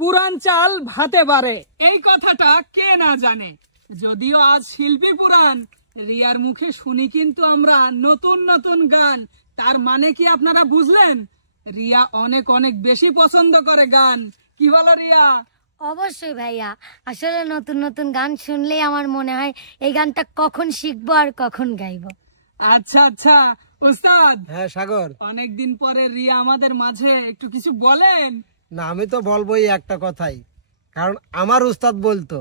পুরান চাল ভাতে বাড়ে, এই কথাটা কে না জানে। যদিও আজ শিল্পী পুরাণ, রিয়ার মুখে শুনি কিন্তু আমরা নতুন নতুন গান। তার মানে কি আপনারা বুঝলেন? রিয়া অনেক অনেক বেশি পছন্দ করে গান। কি বলো রিয়া? অবশ্যই ভাইয়া, আসলে নতুন নতুন গান শুনলেই আমার মনে হয় এই গানটা কখন শিখবো আর কখন গাইবো। আচ্ছা আচ্ছা উস্তাদ। হ্যাঁ সাগর, অনেকদিন পরে রিয়া আমাদের মাঝে, একটু কিছু বলেন না আমি তো বলবোই একটা কথাই, কারণ আমার উস্তাদ বলতো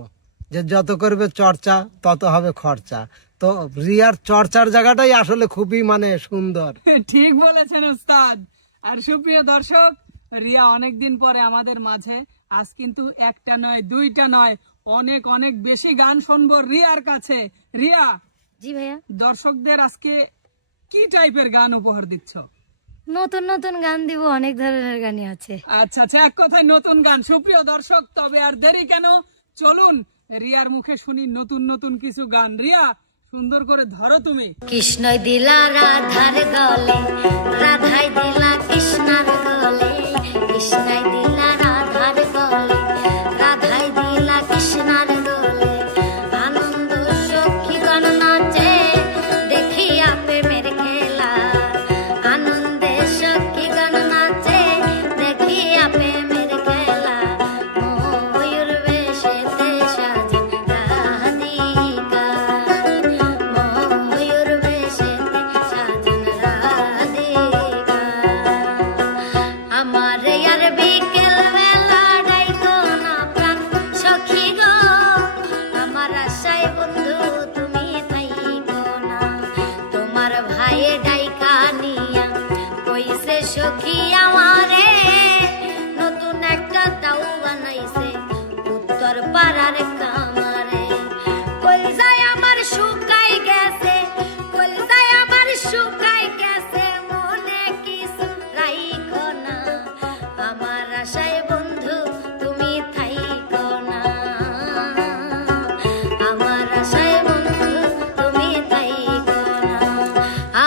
যে যত করবে চর্চা তত হবে খরচা। তো রিয়ার চর্চার জায়গাটাই আসলে খুবই মানে সুন্দর। ঠিক বলেছেন উস্তাদ। আর সুপ্রিয় দর্শক, রিয়া অনেকদিন পরে আমাদের মাঝে। আজ কিন্তু একটা নয়, দুইটা নয়, অনেক অনেক বেশি গান শুনবো রিয়ার কাছে। রিয়া, জি ভাইয়া। দর্শকদের আজকে কি টাইপের গান উপহার দিচ্ছ? নতুন নতুন গান দিব, অনেক ধরনের গানই আছে। আচ্ছা আচ্ছা, এক কথায় নতুন গান। সুপ্রিয় দর্শক, তবে আর দেরি কেন, চলুন রিয়ার মুখে শুনি নতুন নতুন কিছু গান। রিয়া, সুন্দর করে ধরো তুমি। কৃষ্ণই দিলা রাধার গলে, রাধাই দিলা কৃষ্ণার গলে, কৃষ্ণই দিলা রাধার গলে, রাধাই দিলা কৃষ্ণার গলে। আনন্দ সখী গণ নাচে দেখিয়া প্রেমের খেলা, আনন্দে সখী গণ নাচে দেখিয়া প্রেমের খেলা। ময়ূর বেশেতে সাজে রাধিকা, ময়ূর বেশেতে সাজেন রাধিকা। আমার আর বিকেল বেলা ডাইকো না প্রাণ সখী গো, আমার আশায় বন্ধু তুমি থাইকো না। তোমার ভাই ডাইকা নিয়া কইছে সখী আমারে, নতুন একটা দাও বানাইছে উত্তর পাড়ার কামারে। কলজায় আমার শুকাই গেছে, কলজায় আমার শুকাই গেছে, মনে কিছু রাইখো না। আমার আশায় বন্ধু তুমি থাইকো না, আমার আশায় বন্ধু তুমি থাইকো না।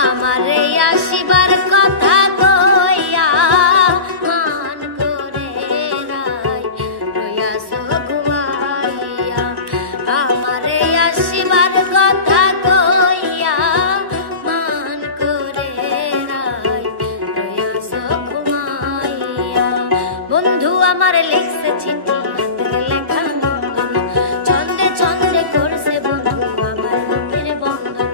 আমার এই আসিবার কথা কইয়া মান করে রাই রইয়াছো ঘুমাইয়া। আমার এই আসিবার কথা কইয়া মান করে রাই রইয়াছো ঘুমাইয়া। বন্ধু আমার লিখছে চিঠি, হাতের লেখা বন্ধন, ছন্দে ছন্দে করছে বন্ধু আমার হাতের বন্ধন।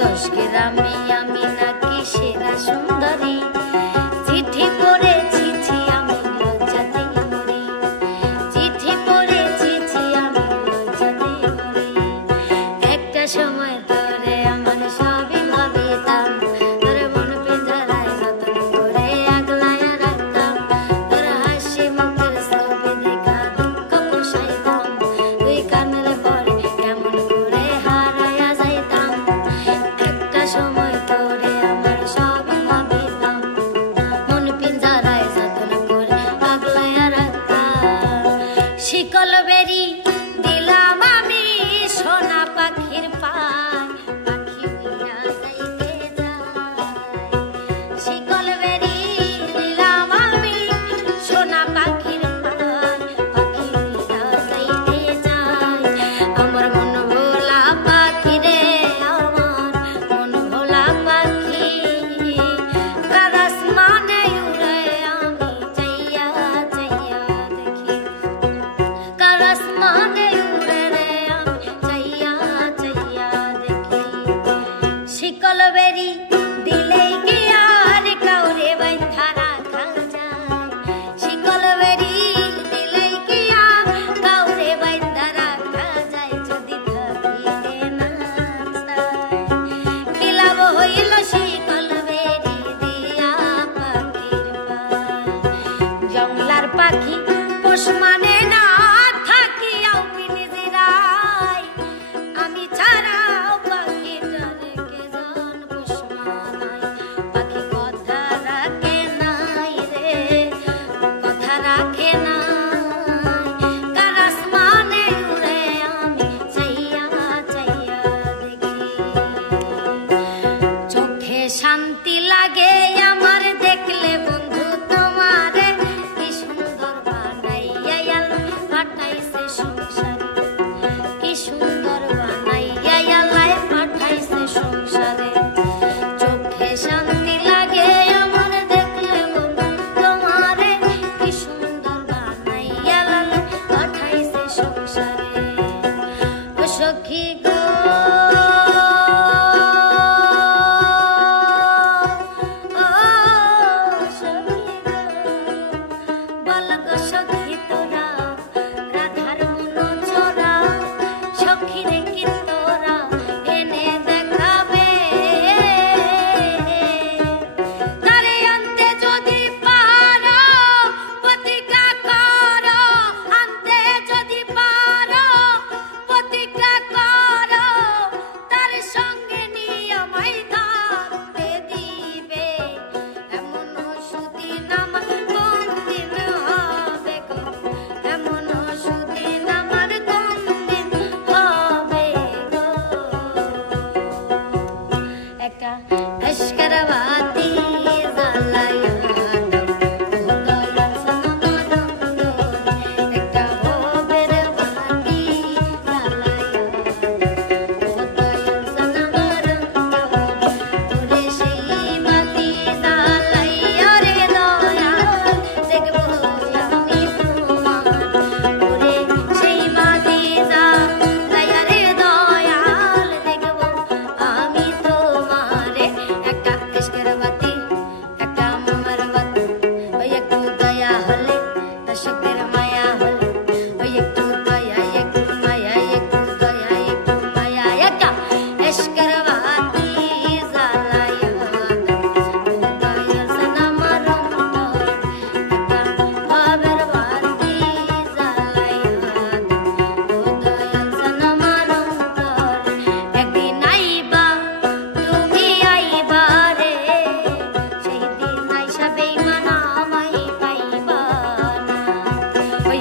10 গ্রামে আমি নাকি সেরা সুন্দরী, চিঠি পড়েছি আমি লজ্জাতে মরি, চিঠি পড়েছি আমি লজ্জাতে মরি। একটা সময় তোরে আমার সবই ভাবিতাম, তোরে মন পিঞ্জরায় যতন করে আগলায়া রাখতাম। তোর হাসি মুখের ছবি দেখা দুঃখ পোষাইতাম, তুই কান্নালে পরে কেমন করে হারায়া যাইতাম। একটা সময় তোরে আমার সবই ভাবিতাম, মন পিঞ্জরায় যতন করে আগলায়া রাখতাম। শিকল বেরি দিলাম আমি সোনা পাখির পায়, পাখি উইরা যাইতে যায়। শিকল বেরি দিলাম আমি সোনা পাখির পায়, পাখি উইরা যাইতে যায়। আমার মন ভোলা পাখি রে, আমার মন ভোলা পাখি, কার আসমানে উড়ে আমি চাইয়া চাইয়া দেখি, কার আসমানে উড়ে রে আমি চাইয়া চাইয়া দেখি। শিকল বেরি দিলেই কি আর কাউরে বাইন্ধা রাখা যায়, শিকল বেরি দিলেই কি আর কাউরে বাইন্ধা রাখা যায়। যদি থাকিতে না চায়, কি লাভ হইল শিকল বেরি দিয়া পাখির পায়। জংলার পাখি পোষ মানে না, থাকিয়াও পিঞ্জিরায়, আমি ছাড়াও পাখিটারে কে জন পোষ মানায়। পাখি কথা রাখে নাই রে, কথা রাখে নাই, কার আসমানে উড়ে আমি চাইয়া চাইয়া দেখি। চোখে শান্তি লাগে আমার দেখলে বন্ধু তোমারে, কি সুন্দর বানাইয়া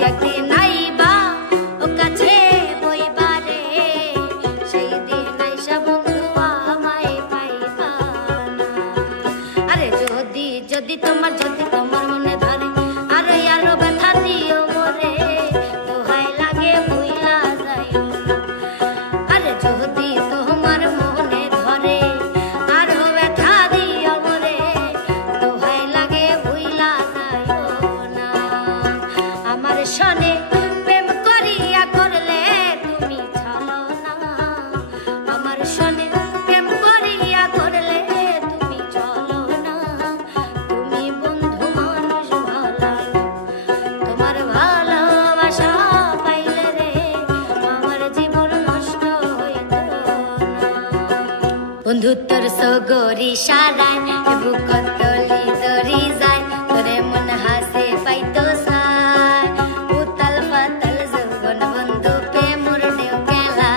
একদিন আইবা ও কাছে বইবারে, সেই দিন আইসা বন্ধু আমায় পাইবা না। আরে যদি যদি তোমার মনে ধরে আরো ব্যথা দিও মোরে, দোহাই লাগে ভুইলা যাইও না। আরে যদি তোমার মনে ধরে আরো ব্যথা দিও মোরে, দোহাই লাগে ভুইলা যাইও না। আমার সনে প্রেম করিয়া করলে তুমি ছাড়ো না, আমার সনে প্রেম করিয়া করলে তুমি চলো না। তুমি বন্ধু মানুষ ভালো, তোমার ভালোবাসা পাইলে রে আমার জীবন নষ্ট হইত না। বন্ধুত্বর সগরি সারায় বুক তলি দরি যায়, তোরে মন হাসে পাইতো সায়। উতাল পাতাল যৌবন বন্ধু প্রেমর ঢেউ খেলা,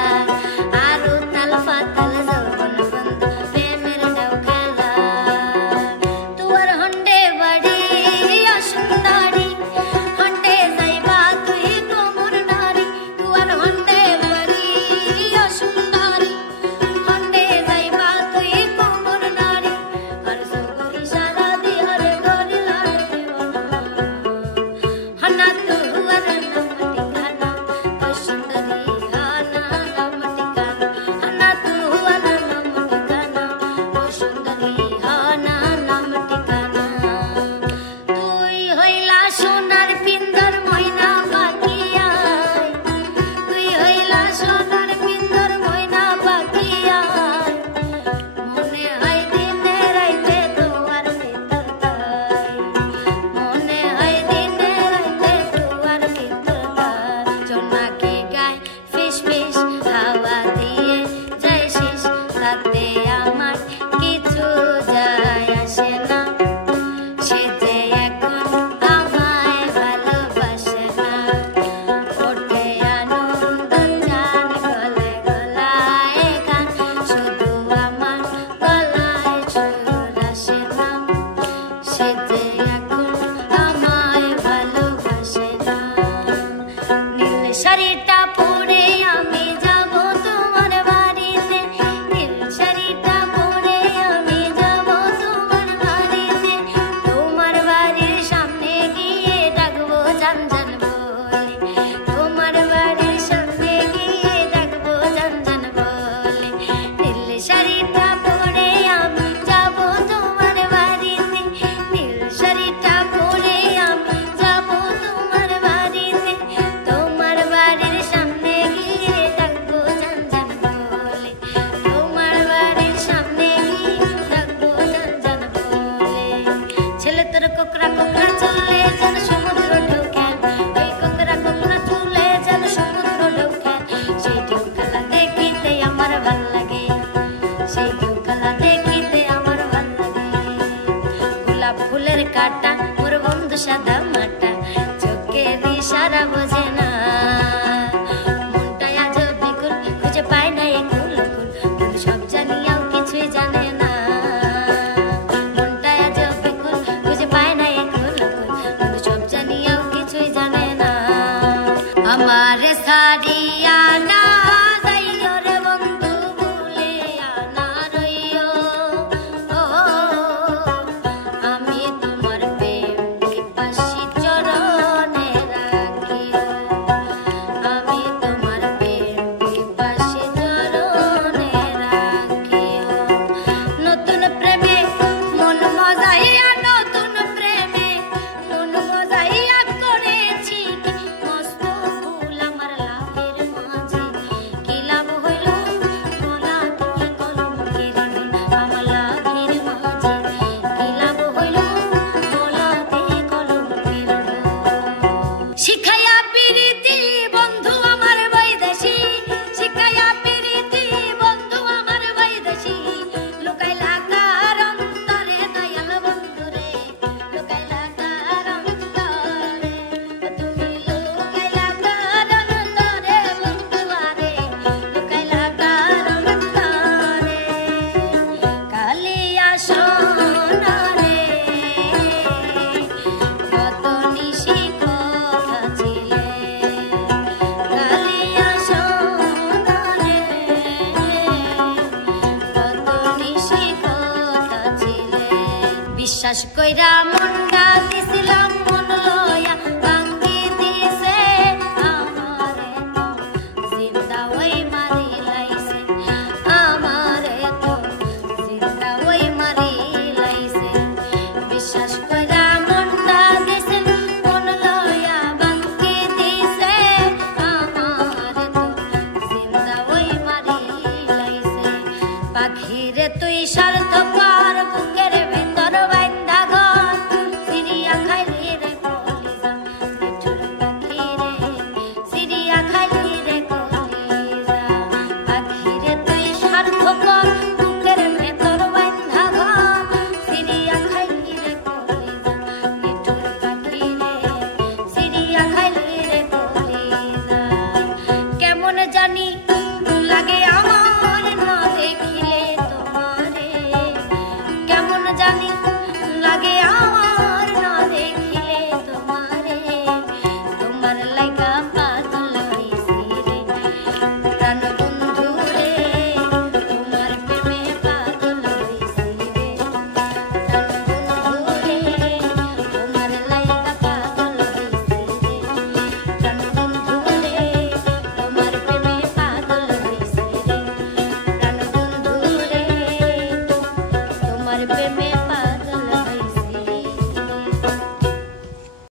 আর উতাল পাতাল যৌবন বন্ধু প্রেমের ঢেউ খেলা। তুয়ার হন্ডে বাড়ি অসুন্দরী, হন্ডে যাইবা তুই কোমর নারী। তুয়ার হন্ডে বাড়ি অসুন্দরী, হন্ডে যাইবা তুই কোমর নারী। আর সগরি সারা দি হরে গরিলা হনা তুয়ার নাম ঠিকানা, ও সুন্দরী হানা নাম ঠিকানা। হনা তুয়ার নাম ঠিকানা, ও সুন্দরী হানা নাম ঠিকানা। তুই হইলা সোনার পিন্দর ময়না পাখিয়া, তুই হইলা সোনার পিন্দর ময়না পাখিয়া। মনে হয় দিনে রাইতে তোমার ভিতর তাই, মনে হয় দিনে রাইতে তোমার ভিতর তাই। জোনাকি গায় ফিস ফিস হাওয়া দিয়ে যায় শেষ, তাতে আমার কিছু যায় আসে না। সে যে এখন আমায় ভালোবাসে না, ওঠে আনন্দ গান গলায় গলায় গান, শুধু আমার গলায় সুর আসে না। সে যে এখন আমায় ভালোবাসে না। নীল শাড়িটা পরে আমি যাব তোমার বাড়িতে, নীল শাড়িটা পরে আমি যাব তোমার বাড়িতে। তোমার বাড়ির সামনে গিয়ে ডাকবো জান জান বলে, তোমার বাড়ির সামনে গিয়ে ডাকবো জান জান বলে। নীল শাড়িটা পরে আমি যাব তোমার বাড়িতে, নীল শাড়িটা পরে আমি যাব তোমার বাড়িতে। তোমার বাড়ির সামনে গিয়ে ডাকবো জান জান বলে, তোমার বাড়ির সামনে গিয়ে ডাকবো জান জান বলে। ছেলে তোর কোকড়া কোকড়া চলে যেন সমুদ্র ঢেউ খেল, ওই কোকড়া কোকড়া চলে যেন সমুদ্র ঢেউ খেল। সেই ঢেউ খেলা দেখিতে আমার ভাল লাগে, সেই ঢেউ খেলা দেখিতে আমার ভাল লাগে। গোলাপ ফুলের কাটা মোর বন্ধু সাদা মাটা, চোখের ইশারা বোঝে না। মনটা আজ বিকুল, খুঁজে পায় না এই কুল কুল, মন সব জানিয়াও কিছুই জানে না। মনটা আজ বিকুল, খুঁজে পায় না এই কুল কুল, মন সব জানিয়াও কিছুই জানে না। আমার সারিয়া না যাইও রে বন্ধু, ভুলিয়া না রইও। ও আমি তোমার প্রেম পিপাসী চরণে রাখিও, আমি তোমার প্রেম পিপাসী চরণে রাখিও। নতুন প্রেমে মন মজাইয়া, নতুন প্রেমে মন মজাইয়া করেছি কি মস্ত ফুল আমার লাভের মাঝে। কি লাভ হইল গলা থেকে কলম কেড়ে নিল আমার লাভের মাঝে, কি লাভ হইল গলা থেকে কলম কেড়ে নিল। শিখাইয়া পিরিতি বন্ধু আমার বৈদেশি, শিখাইয়া পিরিতি বন্ধু আমার বৈদেশি। লুকাইলা কার অন্তরে দয়াল বন্ধু রে, লুকাইলা কার অন্তরে। তুমি লুকাইলা কার অন্তরে বন্ধু আরে, লুকাইলা কার অন্তরে। কালিয়া সোনা রে, কত নিশি কথা ছিলে বিশ্বাস কইরা মন